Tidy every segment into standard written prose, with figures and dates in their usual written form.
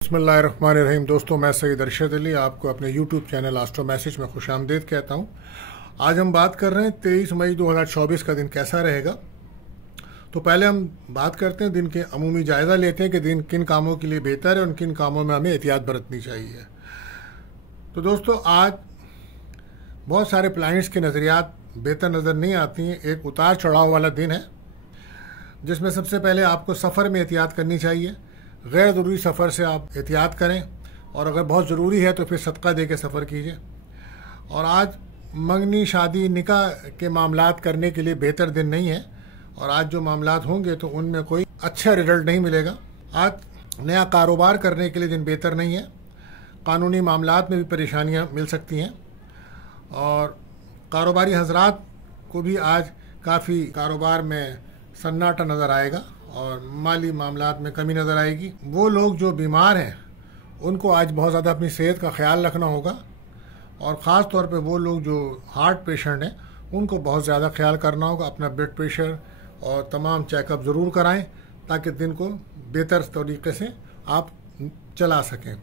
बिस्मिल्लाहिर्रहमानिर्रहीम। दोस्तों, मैं सईद अरशद अली आपको अपने यूट्यूब चैनल एस्ट्रो मैसेज में खुशामदीद कहता हूँ। आज हम बात कर रहे हैं 23 मई 2024 का दिन कैसा रहेगा। तो पहले हम बात करते हैं दिन के अमूमी जायज़ा लेते हैं कि दिन किन कामों के लिए बेहतर है और किन कामों में हमें एहतियात बरतनी चाहिए। तो दोस्तों, आज बहुत सारे प्लानिट्स के नज़रियात बेहतर नज़र नहीं आती हैं। एक उतार चढ़ाव वाला दिन है जिसमें सबसे पहले आपको सफ़र में एहतियात करनी चाहिए। गैर ज़रूरी सफ़र से आप एहतियात करें और अगर बहुत ज़रूरी है तो फिर सदका दे के सफ़र कीजिए। और आज मंगनी, शादी, निकाह के मामलात करने के लिए बेहतर दिन नहीं है और आज जो मामलात होंगे तो उनमें कोई अच्छा रिजल्ट नहीं मिलेगा। आज नया कारोबार करने के लिए दिन बेहतर नहीं है। कानूनी मामलात में भी परेशानियां मिल सकती हैं और कारोबारी हजरात को भी आज काफ़ी कारोबार में सन्नाटा नज़र आएगा और माली मामलात में कमी नज़र आएगी। वो लोग जो बीमार हैं उनको आज बहुत ज़्यादा अपनी सेहत का ख्याल रखना होगा और ख़ास तौर पे वो लोग जो हार्ट पेशेंट हैं उनको बहुत ज़्यादा ख्याल करना होगा। अपना ब्लड प्रेशर और तमाम चेकअप ज़रूर कराएं ताकि दिन को बेहतर तरीके से आप चला सकें।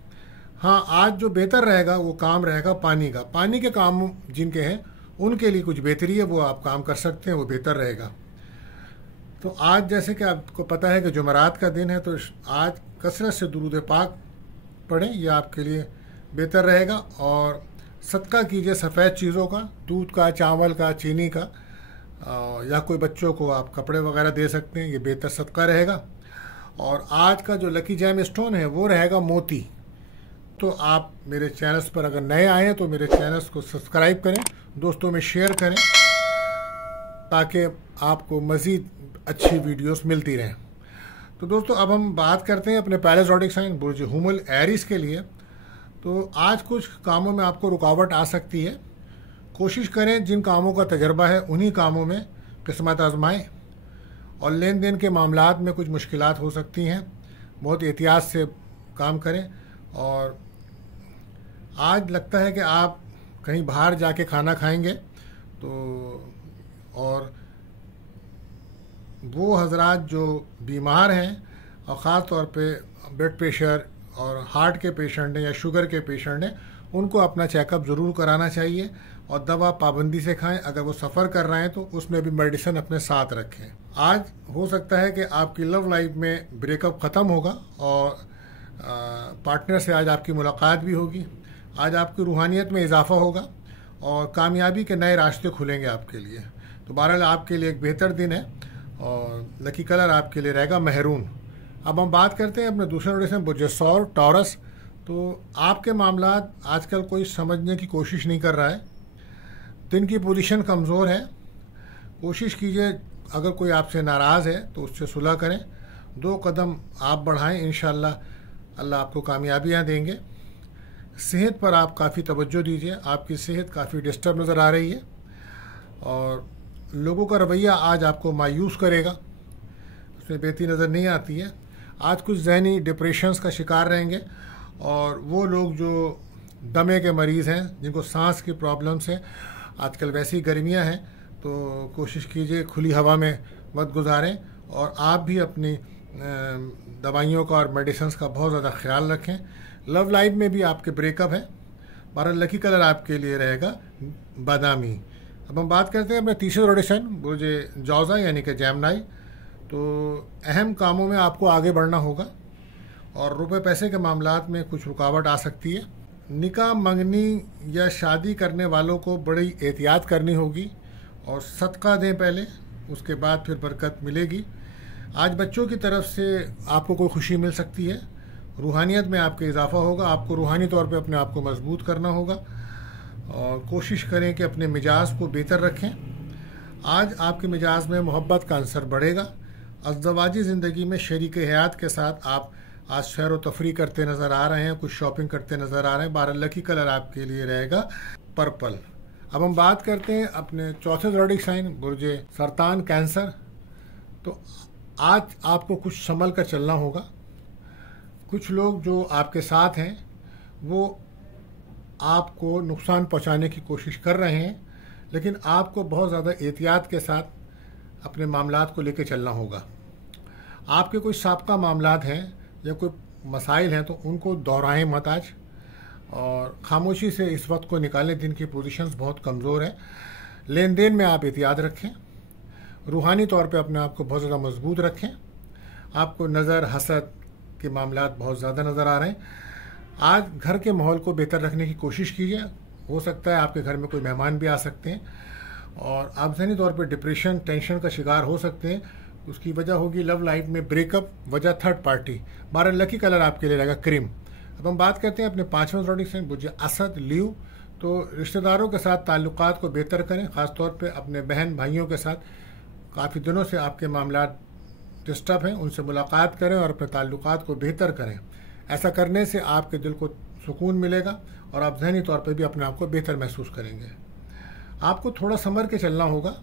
हाँ, आज जो बेहतर रहेगा वो काम रहेगा पानी का। पानी के काम जिनके हैं उनके लिए कुछ बेहतरी है, वो आप काम कर सकते हैं, वो बेहतर रहेगा। तो आज जैसे कि आपको पता है कि जुमेरात का दिन है, तो आज कसरत से दुरूद पाक पढ़ें, यह आपके लिए बेहतर रहेगा। और सदका कीजिए सफ़ेद चीज़ों का, दूध का, चावल का, चीनी का, या कोई बच्चों को आप कपड़े वगैरह दे सकते हैं, ये बेहतर सदका रहेगा। और आज का जो लकी जैम स्टोन है वो रहेगा मोती। तो आप मेरे चैनल्स पर अगर नए आए हैं तो मेरे चैनल्स को सब्सक्राइब करें, दोस्तों में शेयर करें ताकि आपको मज़ीद अच्छी वीडियोस मिलती रहें। तो दोस्तों, अब हम बात करते हैं अपने पहले ज़ोडिक साइन बुर्ज हुमुल एरीज के लिए। तो आज कुछ कामों में आपको रुकावट आ सकती है। कोशिश करें जिन कामों का तजर्बा है उन्हीं कामों में किस्मत आजमाएं और लेन देन के मामलात में कुछ मुश्किलात हो सकती हैं, बहुत एहतियात से काम करें। और आज लगता है कि आप कहीं बाहर जाके खाना खाएंगे तो और वो हजरात जो बीमार हैं और ख़ास तौर पे ब्लड प्रेशर और हार्ट के पेशेंट हैं या शुगर के पेशेंट हैं, उनको अपना चेकअप ज़रूर कराना चाहिए और दवा पाबंदी से खाएं। अगर वो सफ़र कर रहे हैं तो उसमें भी मेडिसिन अपने साथ रखें। आज हो सकता है कि आपकी लव लाइफ में ब्रेकअप ख़त्म होगा और पार्टनर से आज आपकी मुलाकात भी होगी। आज आपकी रूहानियत में इजाफा होगा और कामयाबी के नए रास्ते खुलेंगे आपके लिए। तो बहरहाल आपके लिए एक बेहतर दिन है और लकी कलर आपके लिए रहेगा मेहरून। अब हम बात करते हैं अपने दूसरे नोटिस बुर्ज टॉरस। तो आपके मामलात आजकल कोई समझने की कोशिश नहीं कर रहा है, दिन की पोजीशन कमज़ोर है। कोशिश कीजिए अगर कोई आपसे नाराज़ है तो उससे सुलह करें, 2 कदम आप बढ़ाएं, इंशाअल्लाह अल्लाह आपको कामयाबियाँ देंगे। सेहत पर आप काफ़ी तवज्जो दीजिए, आपकी सेहत काफ़ी डिस्टर्ब नज़र आ रही है और लोगों का रवैया आज आपको मायूस करेगा, उसमें बेहतरी नज़र नहीं आती है। आज कुछ ज़हनी डिप्रेशंस का शिकार रहेंगे और वो लोग जो दमे के मरीज़ हैं, जिनको सांस की प्रॉब्लम्स हैं, आजकल वैसी गर्मियां हैं तो कोशिश कीजिए खुली हवा में मत गुजारें और आप भी अपनी दवाइयों का और मेडिसिन का बहुत ज़्यादा ख्याल रखें। लव लाइफ में भी आपके ब्रेकअप है। बारह लकी कलर आपके लिए रहेगा बादामी। अब हम बात करते हैं अपने तीसरे रोटेशन बुर्ज जौज़ा यानी कि जेमिनी। तो अहम कामों में आपको आगे बढ़ना होगा और रुपए पैसे के मामलात में कुछ रुकावट आ सकती है। निकाह, मंगनी या शादी करने वालों को बड़ी एहतियात करनी होगी और सदका दें पहले, उसके बाद फिर बरकत मिलेगी। आज बच्चों की तरफ से आपको कोई खुशी मिल सकती है, रूहानियत में आपके इजाफा होगा। आपको रूहानी तौर पे अपने आप को मजबूत करना होगा और कोशिश करें कि अपने मिजाज को बेहतर रखें। आज आपके मिजाज में मोहब्बत का अंसर बढ़ेगा। अज़दवाजी ज़िंदगी में शरीक हयात के साथ आप आज सैर व तफरी करते नज़र आ रहे हैं, कुछ शॉपिंग करते नज़र आ रहे हैं। 12 लकी कलर आपके लिए रहेगा पर्पल। अब हम बात करते हैं अपने चौथे ज़ोडिक साइन बुर्ज सरतान कैंसर। तो आज आपको कुछ संभल कर चलना होगा। कुछ लोग जो आपके साथ हैं वो आपको नुकसान पहुंचाने की कोशिश कर रहे हैं, लेकिन आपको बहुत ज़्यादा एहतियात के साथ अपने मामलात को लेकर चलना होगा। आपके कोई साबका मामलात हैं या कोई मसाइल हैं तो उनको दोहराएं मत आज, और खामोशी से इस वक्त को निकालें। दिन की पोजीशंस बहुत कमज़ोर हैं। लेन देन में आप एहतियात रखें। रूहानी तौर पे अपने आप को बहुत ज़्यादा मजबूत रखें। आपको नज़र हसद के मामलात बहुत ज़्यादा नज़र आ रहे हैं। आज घर के माहौल को बेहतर रखने की कोशिश कीजिए। हो सकता है आपके घर में कोई मेहमान भी आ सकते हैं और आप ज़हनी तौर पे डिप्रेशन, टेंशन का शिकार हो सकते हैं। उसकी वजह होगी लव लाइफ में ब्रेकअप, वजह थर्ड पार्टी। 12 लकी कलर आपके लिए रहेगा क्रीम। अब हम बात करते हैं अपने 5वें ज़ोडिक साइन बुर्ज असद लीव। तो रिश्तेदारों के साथ ताल्लुकात को बेहतर करें, ख़ासतौर पे अपने बहन भाइयों के साथ। काफ़ी दिनों से आपके मामलात डिस्टर्ब हैं, उनसे मुलाकात करें और अपने ताल्लुकात को बेहतर करें। ऐसा करने से आपके दिल को सुकून मिलेगा और आप ज़हनी तौर पर भी अपने आप को बेहतर महसूस करेंगे। आपको थोड़ा संभल के चलना होगा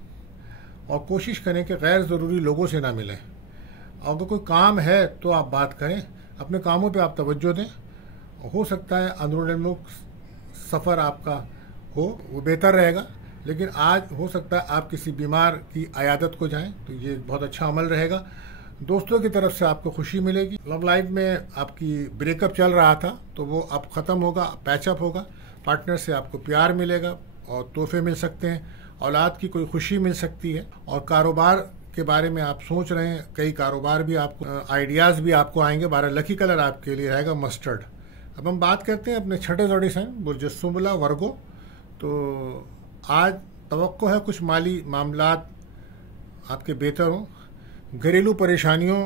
और कोशिश करें कि गैर ज़रूरी लोगों से ना मिलें। अगर कोई काम है तो आप बात करें, अपने कामों पे आप तवज्जो दें। हो सकता है अंदरूनी मुल्क सफ़र आपका हो, वो बेहतर रहेगा। लेकिन आज हो सकता है आप किसी बीमार की अयादत को जाएं, तो ये बहुत अच्छा अमल रहेगा। दोस्तों की तरफ से आपको खुशी मिलेगी। लव लाइफ में आपकी ब्रेकअप चल रहा था तो वो अब ख़त्म होगा, पैचअप होगा। पार्टनर से आपको प्यार मिलेगा और तोहफे मिल सकते हैं। औलाद की कोई खुशी मिल सकती है। और कारोबार के बारे में आप सोच रहे हैं, कई कारोबार भी आपको, आइडियाज़ भी आपको आएंगे। 12 लकी कलर आपके लिए रहेगा मस्टर्ड। अब हम बात करते हैं अपने 6ठे ज़ोडिक साइन बुर्ज सुंबला वर्गो। तो आज तवक्को है कुछ माली मामलात आपके बेहतर हों। घरेलू परेशानियों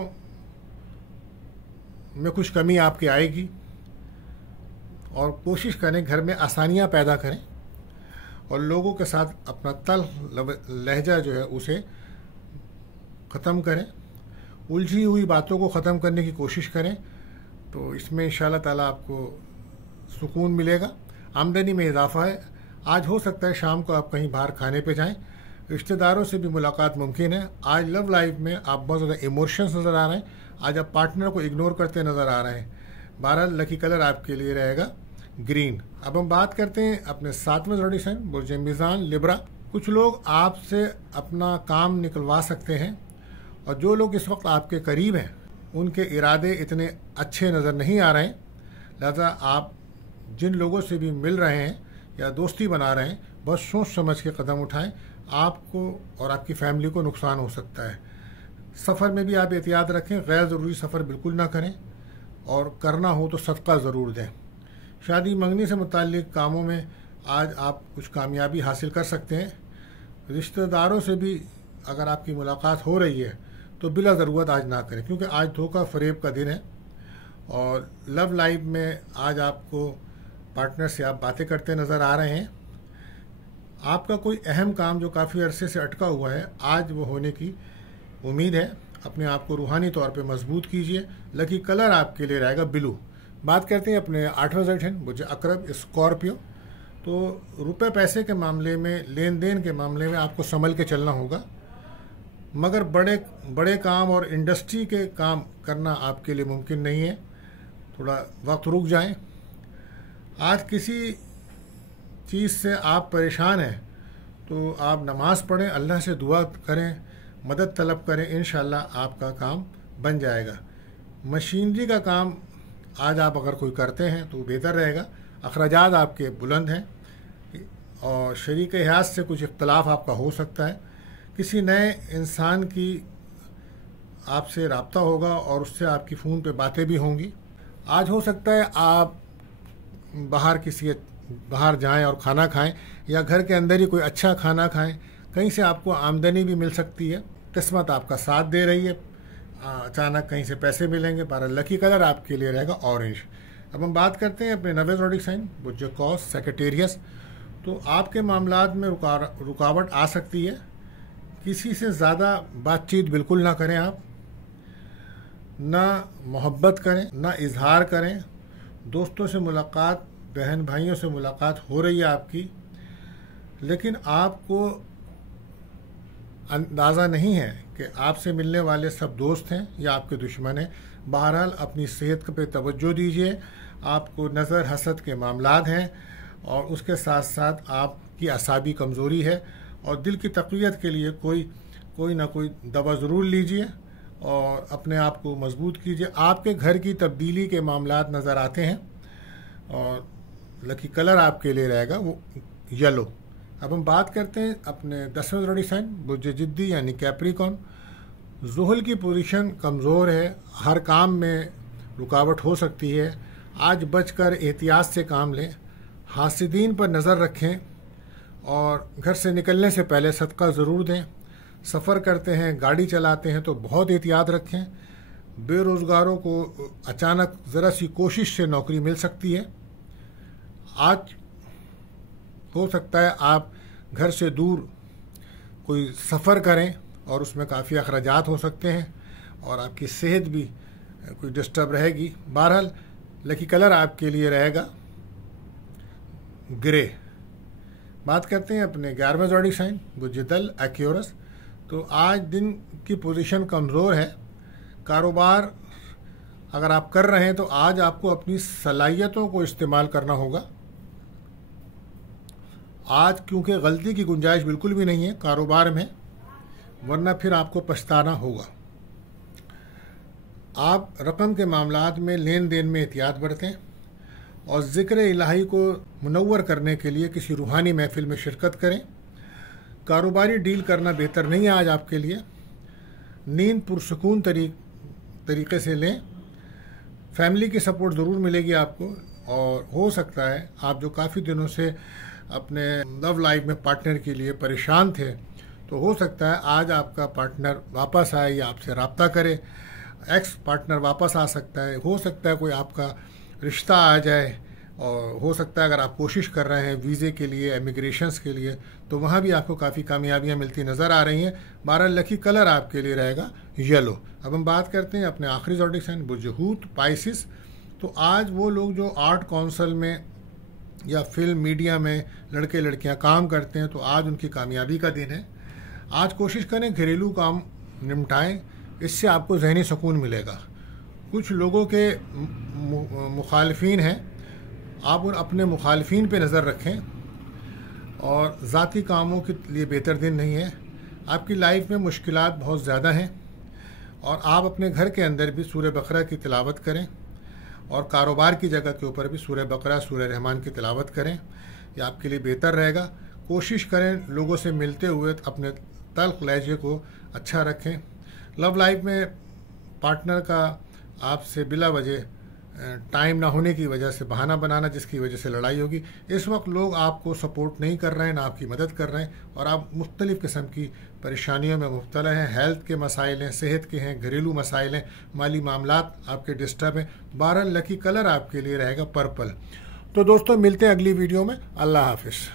में कुछ कमी आपकी आएगी और कोशिश करें घर में आसानियां पैदा करें और लोगों के साथ अपना लहजा जो है उसे ख़त्म करें। उलझी हुई बातों को ख़त्म करने की कोशिश करें, तो इसमें इंशाअल्लाह ताला आपको सुकून मिलेगा। आमदनी में इजाफा है। आज हो सकता है शाम को आप कहीं बाहर खाने पे जाएं। रिश्तेदारों से भी मुलाकात मुमकिन है। आज लव लाइफ में आप बहुत ज़्यादा इमोशंस नज़र आ रहे हैं। आज आप पार्टनर को इग्नोर करते नज़र आ रहे हैं। 12 लकी कलर आपके लिए रहेगा ग्रीन। अब हम बात करते हैं अपने 7वें ज़ोडिक साइन बुर्ज मीज़ान लिब्रा। कुछ लोग आपसे अपना काम निकलवा सकते हैं और जो लोग इस वक्त आपके करीब हैं उनके इरादे इतने अच्छे नज़र नहीं आ रहे हैं। लिहाजा आप जिन लोगों से भी मिल रहे हैं या दोस्ती बना रहे हैं, बहुत सोच समझ के कदम उठाएं। आपको और आपकी फैमिली को नुकसान हो सकता है। सफ़र में भी आप एहतियात रखें। गैर ज़रूरी सफ़र बिल्कुल ना करें और करना हो तो सदका ज़रूर दें। शादी मंगनी से मुताल्लिक़ कामों में आज आप कुछ कामयाबी हासिल कर सकते हैं। रिश्तेदारों से भी अगर आपकी मुलाकात हो रही है तो बिला ज़रूरत आज ना करें, क्योंकि आज धोखा फ़रेब का दिन है। और लव लाइफ में आज आपको पार्टनर से आप बातें करते नज़र आ रहे हैं। आपका कोई अहम काम जो काफ़ी अरसे से अटका हुआ है, आज वो होने की उम्मीद है। अपने आप को रूहानी तौर पे मजबूत कीजिए। लकी कलर आपके लिए रहेगा ब्लू। बात करते हैं अपने 8वें ज़ोडिक साइन बुर्ज अकरब स्कॉर्पियो। तो रुपए पैसे के मामले में, लेन देन के मामले में आपको संभल के चलना होगा, मगर बड़े काम और इंडस्ट्री के काम करना आपके लिए मुमकिन नहीं है। थोड़ा वक्त रुक जाएं। आज किसी चीज़ से आप परेशान हैं तो आप नमाज़ पढ़ें, अल्लाह से दुआ करें, मदद तलब करें। इंशाअल्लाह आपका काम बन जाएगा। मशीनरी का काम आज आप अगर कोई करते हैं तो बेहतर रहेगा। अखराजात आपके बुलंद हैं और शरीक हयात से कुछ इख्तलाफ आपका हो सकता है। किसी नए इंसान की आपसे रब्ता होगा और उससे आपकी फ़ोन पे बातें भी होंगी। आज हो सकता है आप बाहर जाएं और खाना खाएं या घर के अंदर ही कोई अच्छा खाना खाएं। कहीं से आपको आमदनी भी मिल सकती है। किस्मत आपका साथ दे रही है। अचानक कहीं से पैसे मिलेंगे। 12 लकी कलर आपके लिए रहेगा ऑरेंज। अब हम बात करते हैं अपने 9वें ज़ोडिक साइन बुर्ज कौस सेक्रेटेरियस। तो आपके मामलात में रुकावट आ सकती है। किसी से ज़्यादा बातचीत बिल्कुल ना करें। आप ना मोहब्बत करें, ना इजहार करें। दोस्तों से मुलाकात, बहन भाइयों से मुलाकात हो रही है आपकी, लेकिन आपको अंदाज़ा नहीं है कि आपसे मिलने वाले सब दोस्त हैं या आपके दुश्मन हैं। बहरहाल अपनी सेहत पे तवज्जो दीजिए। आपको नज़र हसद के मामलात हैं और उसके साथ साथ आपकी असाबी कमज़ोरी है और दिल की तक़वियत के लिए कोई ना कोई दवा ज़रूर लीजिए اور اپنے آپ کو مضبوط کیجیے. آپ کے گھر کی تبدیلی کے معاملات نظر آتے ہیں اور لکی کلر آپ کے لیے رہے گا وہ یلو. اب ہم بات کرتے ہیں اپنے 10ویں زوڈی سائن برج جدی یعنی کیپریکن. زحل کی پوزیشن کمزور ہے، ہر کام میں رکاوٹ ہو سکتی ہے. آج بچ کر احتیاط سے کام لیں، حاسدین پر نظر رکھیں اور گھر سے نکلنے سے پہلے صدقہ ضرور دیں. سفر کرتے ہیں، گاڑی چلاتے ہیں تو بہت احتیاط رکھیں. بے روزگاروں کو اچانک ذرا سی کوشش سے نوکری مل سکتی ہے. آج ہو سکتا ہے آپ گھر سے دور کوئی سفر کریں اور اس میں کافی اخراجات ہو سکتے ہیں اور آپ کی صحت بھی کوئی ڈسٹرب رہے گی. بہرحال لکی کلر آپ کے لیے رہے گا گرے. بات کرتے ہیں اپنے 11ویں زوڈی سائن برج ایکیورس. تو آج دن کی پوزیشن کمزور ہے. کاروبار اگر آپ کر رہے ہیں تو آج آپ کو اپنی صلاحیتوں کو استعمال کرنا ہوگا. آج کیونکہ غلطی کی گنجائش بالکل بھی نہیں ہے کاروبار میں، ورنہ پھر آپ کو پچھتانا ہوگا. آپ رقم کے معاملات میں لین دین میں احتیاط برتیں اور ذکر الہی کو منور کرنے کے لیے کسی روحانی محفل میں شرکت کریں. کاروباری ڈیل کرنا بہتر نہیں ہے آج آپ کے لیے. نیند پرسکون طریقے سے لیں. فیملی کی سپورٹ ضرور ملے گی آپ کو اور ہو سکتا ہے آپ جو کافی دنوں سے اپنے لو لائف میں پارٹنر کے لیے پریشان تھے تو ہو سکتا ہے آج آپ کا پارٹنر واپس آئے یا آپ سے رابطہ کرے. ایکس پارٹنر واپس آ سکتا ہے. ہو سکتا ہے کوئی آپ کا رشتہ آ جائے اور ہو سکتا ہے اگر آپ کوشش کر رہے ہیں ویزے کے لیے، امیگریشنس کے لیے، تو وہاں بھی آپ کو کافی کامیابیاں ملتی نظر آ رہی ہیں. 12 لکی کلر آپ کے لیے رہے گا یلو. اب ہم بات کرتے ہیں اپنے آخری زوڈی سائن برج حوت پائسس. تو آج وہ لوگ جو آرٹ کونسل میں یا فلم میڈیا میں لڑکے لڑکیاں کام کرتے ہیں تو آج ان کی کامیابی کا دن ہے. آج کوشش کریں گھریلو کام نمٹائیں، اس سے آپ کو ذہنی سکون ملے گا. کچھ لوگوں کے مخالفین ہیں، آپ اپنے مخالفین پہ نظر رکھیں اور ذاتی کاموں کے لیے بہتر دن نہیں ہے. آپ کی لائف میں مشکلات بہت زیادہ ہیں اور آپ اپنے گھر کے اندر بھی سورہ بقرہ کی تلاوت کریں اور کاروبار کی جگہ کے اوپر بھی سورہ بقرہ، سورہ رحمان کی تلاوت کریں. یہ آپ کے لیے بہتر رہے گا. کوشش کریں لوگوں سے ملتے ہوئے اپنے تلخ لہجے کو اچھا رکھیں. لو لائف میں پارٹنر کا آپ سے بلا وجہ ٹائم نہ ہونے کی وجہ سے بہانہ بنانا جس کی وجہ سے لڑائی ہوگی. اس وقت لوگ آپ کو سپورٹ نہیں کر رہے ہیں، نہ آپ کی مدد کر رہے ہیں اور آپ مختلف قسم کی پریشانیوں میں مبتلا ہیں. ہیلتھ کے مسائل ہیں، صحت کے ہیں، گھریلو مسائل ہیں، مالی معاملات آپ کے ڈسٹرب ہیں. 12 لکی کلر آپ کے لیے رہے گا پرپل. تو دوستوں ملتے ہیں اگلی ویڈیو میں. اللہ حافظ.